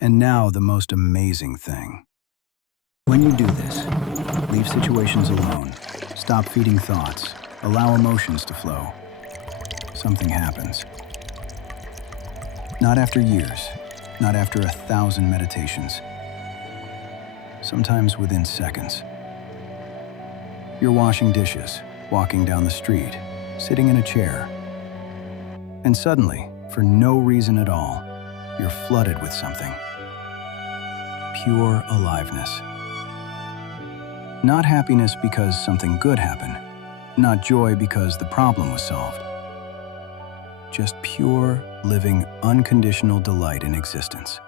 And now the most amazing thing. When you do this, leave situations alone, stop feeding thoughts, allow emotions to flow, something happens. Not after years, not after 1,000 meditations. Sometimes within seconds. You're washing dishes, walking down the street, sitting in a chair. And suddenly, for no reason at all, you're flooded with something. Pure aliveness. Not happiness because something good happened, not joy because the problem was solved. Just pure, living, unconditional delight in existence.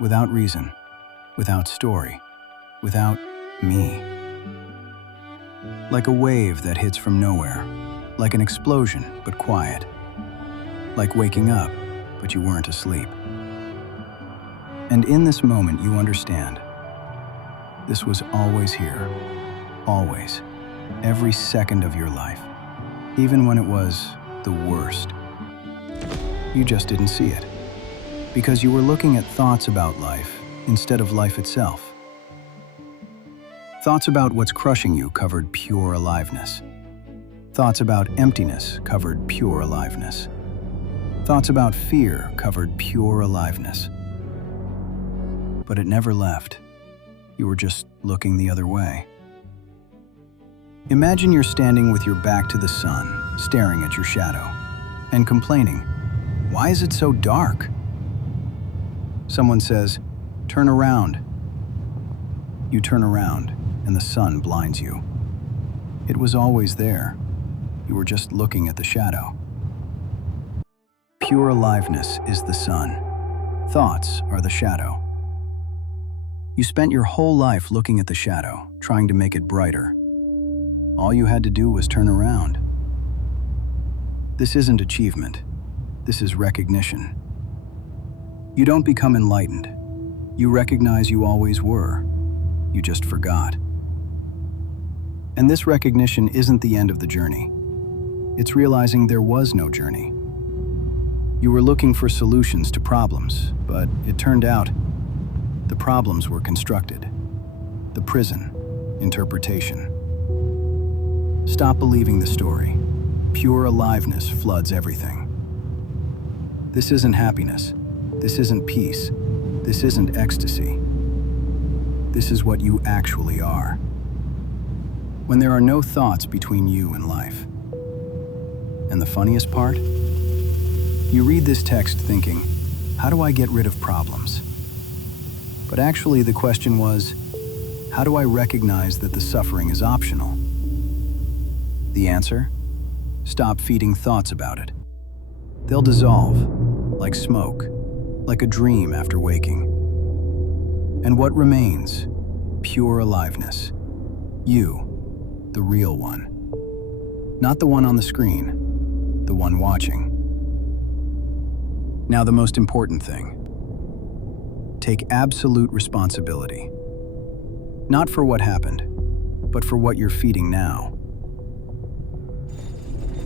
Without reason, without story, without me. Like a wave that hits from nowhere, like an explosion but quiet. Like waking up, but you weren't asleep. And in this moment you understand, this was always here, always, every second of your life, even when it was the worst. You just didn't see it, because you were looking at thoughts about life instead of life itself. Thoughts about what's crushing you covered pure aliveness. Thoughts about emptiness covered pure aliveness. Thoughts about fear covered pure aliveness. But it never left. You were just looking the other way. Imagine you're standing with your back to the sun, staring at your shadow, and complaining, "Why is it so dark?" Someone says, "Turn around." You turn around, and the sun blinds you. It was always there. You were just looking at the shadow. Pure aliveness is the sun. Thoughts are the shadow. You spent your whole life looking at the shadow, trying to make it brighter. All you had to do was turn around. This isn't achievement. This is recognition. You don't become enlightened. You recognize you always were. You just forgot. And this recognition isn't the end of the journey. It's realizing there was no journey. You were looking for solutions to problems, but it turned out the problems were constructed. The prison, interpretation. Stop believing the story. Pure aliveness floods everything. This isn't happiness. This isn't peace. This isn't ecstasy. This is what you actually are. When there are no thoughts between you and life. And the funniest part? You read this text thinking, how do I get rid of problems? But actually the question was, how do I recognize that the suffering is optional? The answer? Stop feeding thoughts about it. They'll dissolve, like smoke, like a dream after waking. And what remains? Pure aliveness. You, the real one. Not the one on the screen, the one watching. Now the most important thing. Take absolute responsibility. Not for what happened, but for what you're feeding now.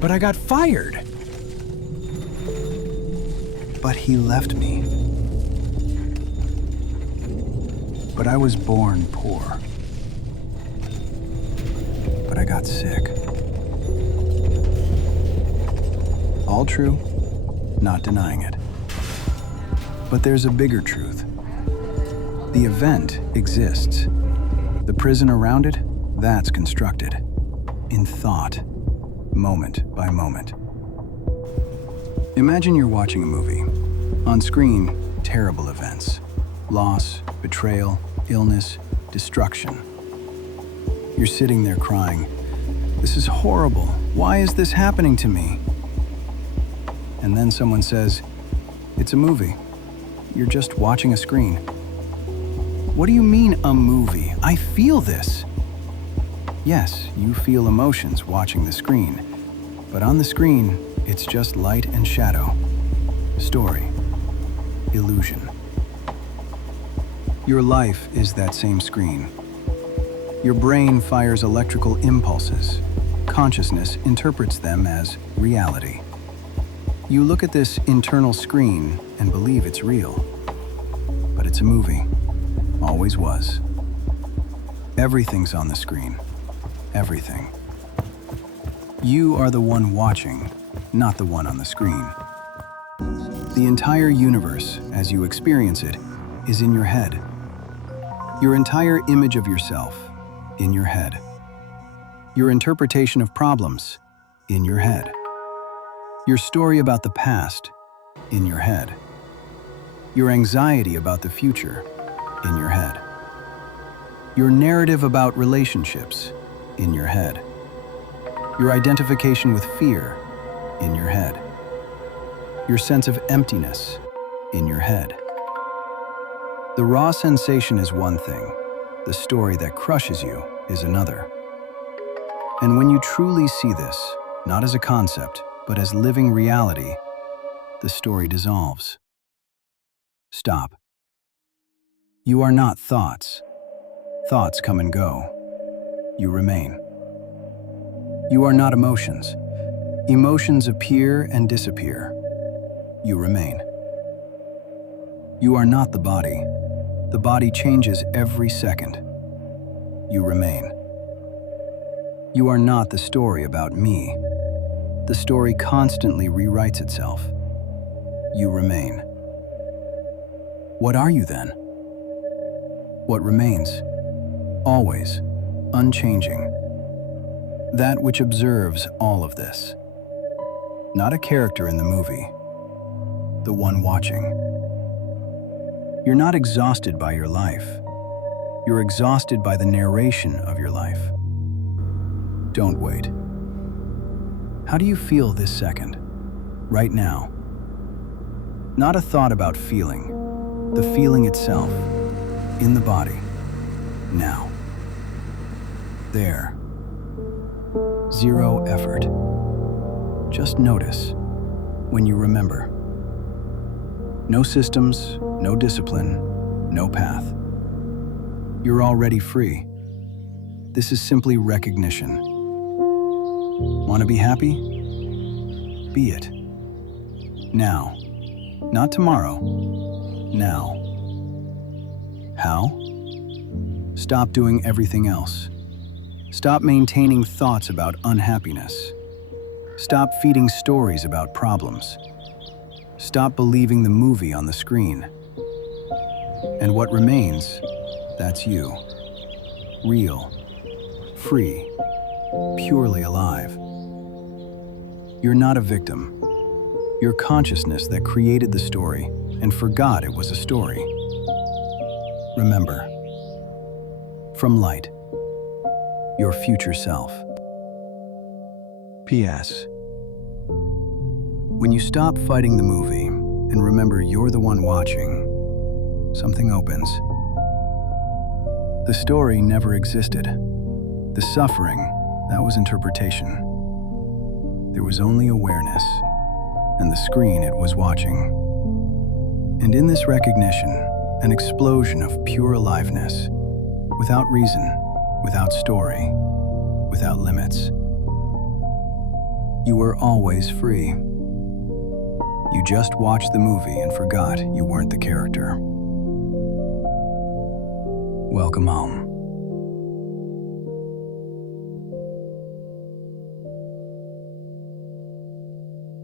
But I got fired. But he left me. But I was born poor. But I got sick. All true, not denying it. But there's a bigger truth. The event exists. The prison around it, that's constructed. In thought, moment by moment. Imagine you're watching a movie. On screen, terrible events. Loss, betrayal, illness, destruction. You're sitting there crying, "This is horrible. Why is this happening to me?" And then someone says, "It's a movie. You're just watching a screen." What do you mean, a movie? I feel this. Yes, you feel emotions watching the screen, but on the screen, it's just light and shadow. Story. Illusion. Your life is that same screen. Your brain fires electrical impulses. Consciousness interprets them as reality. You look at this internal screen and believe it's real. it's a movie. Always was. Everything's on the screen. Everything. You are the one watching, not the one on the screen. The entire universe, as you experience it, is in your head. Your entire image of yourself, in your head. Your interpretation of problems, in your head. Your story about the past, in your head. Your anxiety about the future, in your head. Your narrative about relationships, in your head. Your identification with fear, in your head. Your sense of emptiness, in your head. The raw sensation is one thing. The story that crushes you is another. And when you truly see this, not as a concept, but as living reality, the story dissolves. Stop. You are not thoughts. Thoughts come and go. You remain. You are not emotions. Emotions appear and disappear. You remain. You are not the body. The body changes every second. You remain. You are not the story about me. The story constantly rewrites itself. You remain. What are you then? What remains? Always, unchanging. That which observes all of this. Not a character in the movie. The one watching. You're not exhausted by your life. You're exhausted by the narration of your life. Don't wait. How do you feel this second? Right now? Not a thought about feeling. The feeling itself. In the body. Now. There. Zero effort. Just notice when you remember. No systems, no discipline, no path. You're already free. This is simply recognition. Want to be happy? Be it. Now. Not tomorrow. Now. How? Stop doing everything else. Stop maintaining thoughts about unhappiness. Stop feeding stories about problems. Stop believing the movie on the screen. And what remains, that's you. Real. Free. Purely alive. You're not a victim. You're consciousness that created the story and forgot it was a story. Remember. From Light. Your future self. P.S. When you stop fighting the movie and remember you're the one watching, something opens. The story never existed. The suffering, that was interpretation. There was only awareness, and the screen it was watching. And in this recognition, an explosion of pure aliveness, without reason, without story, without limits. You were always free. You just watched the movie and forgot you weren't the character. Welcome home.